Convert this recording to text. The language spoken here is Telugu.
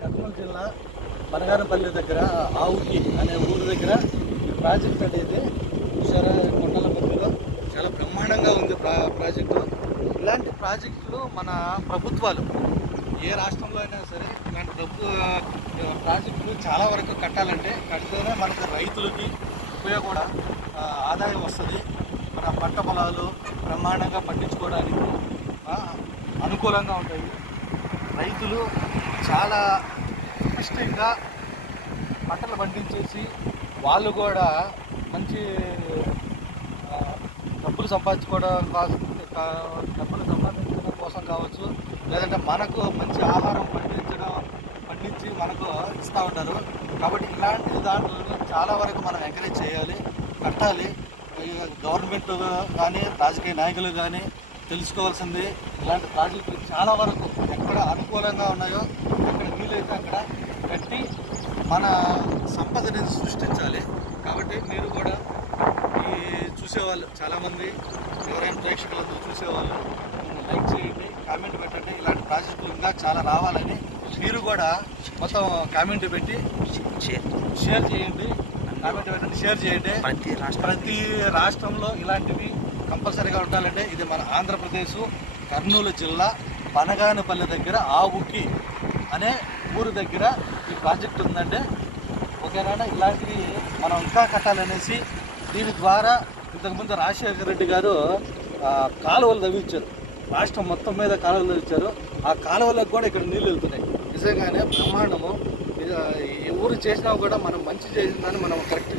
కర్నూలు జిల్లా బనగానపల్లి దగ్గర ఆవుకి అనే ఊరు దగ్గర ఈ ప్రాజెక్ట్ అనేది చూసారా, కొండల మధ్యలో చాలా బ్రహ్మాండంగా ఉంది ప్రాజెక్టు. ఇలాంటి ప్రాజెక్టులు మన ప్రభుత్వాలు ఏ రాష్ట్రంలో అయినా సరే ఇలాంటి ప్రాజెక్టులు చాలా వరకు కట్టాలంటే కడితేనే మనకు రైతులకి ఉపయోగ ఆదాయం వస్తుంది. మన పంట పొలాలు బ్రహ్మాండంగా పండించుకోవడానికి అనుకూలంగా ఉంటాయి. రైతులు చాలా ఇష్టంగా పంటలు పండించేసి వాళ్ళు కూడా మంచి డబ్బులు సంపాదించడం కోసం కావచ్చు, లేదంటే మనకు మంచి ఆహారం పండించి మనకు ఇస్తూ ఉంటారు. కాబట్టి ఇలాంటి దాంట్లో చాలా వరకు మనం ఎంకరేజ్ చేయాలి, కట్టాలి. గవర్నమెంట్ కానీ రాజకీయ నాయకులు కానీ తెలుసుకోవాల్సింది ఇలాంటి ప్రాజెక్టులు చాలా వరకు ఎక్కడ అనుకూలంగా ఉన్నాయో ఎక్కడ వీలైతే అక్కడ కట్టి మన సంపదని సృష్టించాలి. కాబట్టి మీరు కూడా ఈ చూసేవాళ్ళు చాలామంది ఎవరైనా ప్రేక్షకులందరూ చూసేవాళ్ళు లైక్ చేయండి, కామెంట్ పెట్టండి. ఇలాంటి ప్రాజెక్టులు ఇంకా చాలా రావాలని మీరు కూడా మొత్తం కామెంట్ పెట్టి షేర్ చేయండి, కామెంట్ పెట్టండి, షేర్ చేయండి. ప్రతి రాష్ట్రంలో ఇలాంటివి కంపల్సరీగా ఉండాలంటే ఇది మన ఆంధ్రప్రదేశ్ కర్నూలు జిల్లా బనగానపల్లి దగ్గర ఆవుకి అనే ఊరు దగ్గర ఈ ప్రాజెక్ట్ ఉందండి. ఓకేనా? ఇలాంటివి మనం ఇంకా కట్టాలనేసి దీని ద్వారా ఇంతకుముందు రాజశేఖర రెడ్డి గారు కాలువలు తవ్వించారు, రాష్ట్రం మొత్తం మీద కాలువలు తవ్వించారు. ఆ కాలువలకు కూడా ఇక్కడ నీళ్ళు వెళ్తున్నాయి. నిజంగానే బ్రహ్మాండము. ఈ ఊరు చేసినా కూడా మనం మంచి చేసిందని మనం కరెక్ట్గా